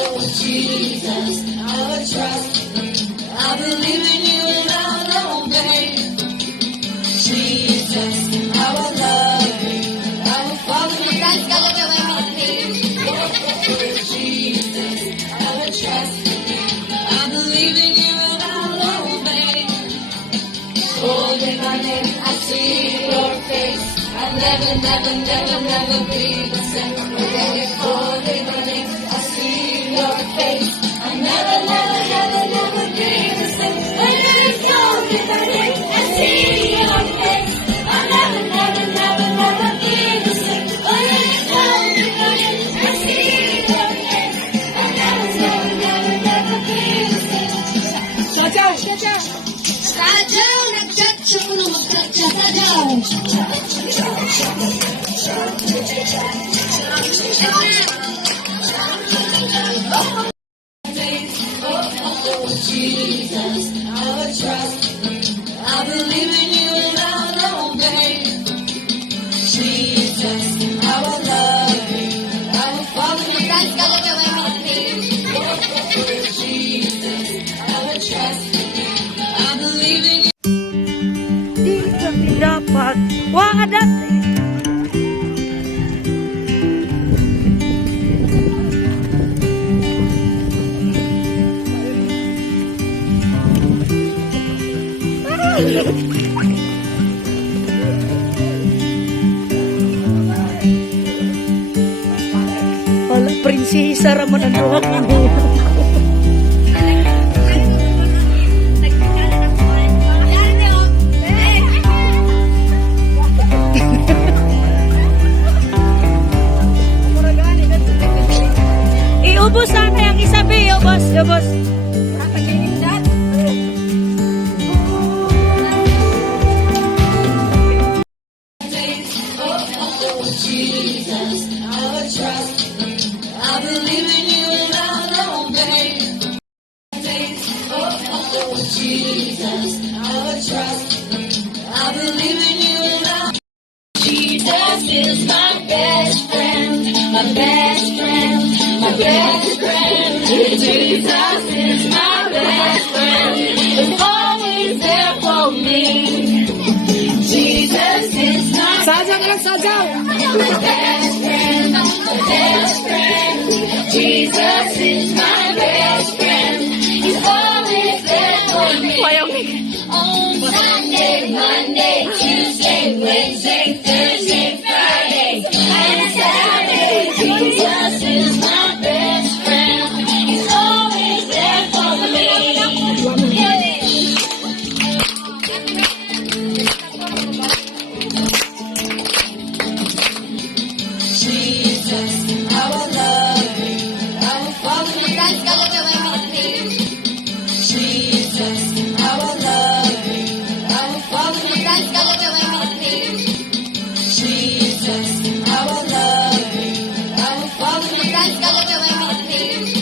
Jesus, I will trust. I believe in you and I'll obey. Jesus, I will love you. I will follow you. That's gotta be my name. Jesus, I will trust. I believe in you and I'll obey. Holding my name, I see your face. I'll never, never, never, never be the same. Holding my name, I see your face. I'll never, never, never, never be the same. When it's holding my name, I see your face. I'll never, never, never, never be the same. When it's holding my name, I see your face. I'll never, never, never, never be the same. Sajaw, sajaw. Sajaw, nagchatsaw na magchatsaw. Jesus, I will trust. I believe in you and I'll obey. Jesus, I will love you. I will follow you. That's gotta be my name. Jesus, I will trust. I believe in you. Di dapat. Wah, ada. Wala, prinsesa raman ang duha kami. Iubos sana yung isabi, ubos, ubos. Jesus, I will trust. I believe in you and I'll obey. Jesus, I will trust. I believe in you and I'll. Jesus is my best friend, my best friend, my best friend. Jesus is my best friend. He's always there for me. Jesus is my Sajaw lang, sajaw. best friend, my best friend. Jesus is my best friend. He's always there for me. On Sunday, Monday, Tuesday, Wednesday, Thursday, Friday, and Saturday. Jesus is my best friend. He's always there for me. Jesus, I will love you. I will follow you. That's gotta be my name. Jesus, I will love you. I will follow you. That's gotta be my name. Jesus, I will love you. I will follow you. That's gotta be my name.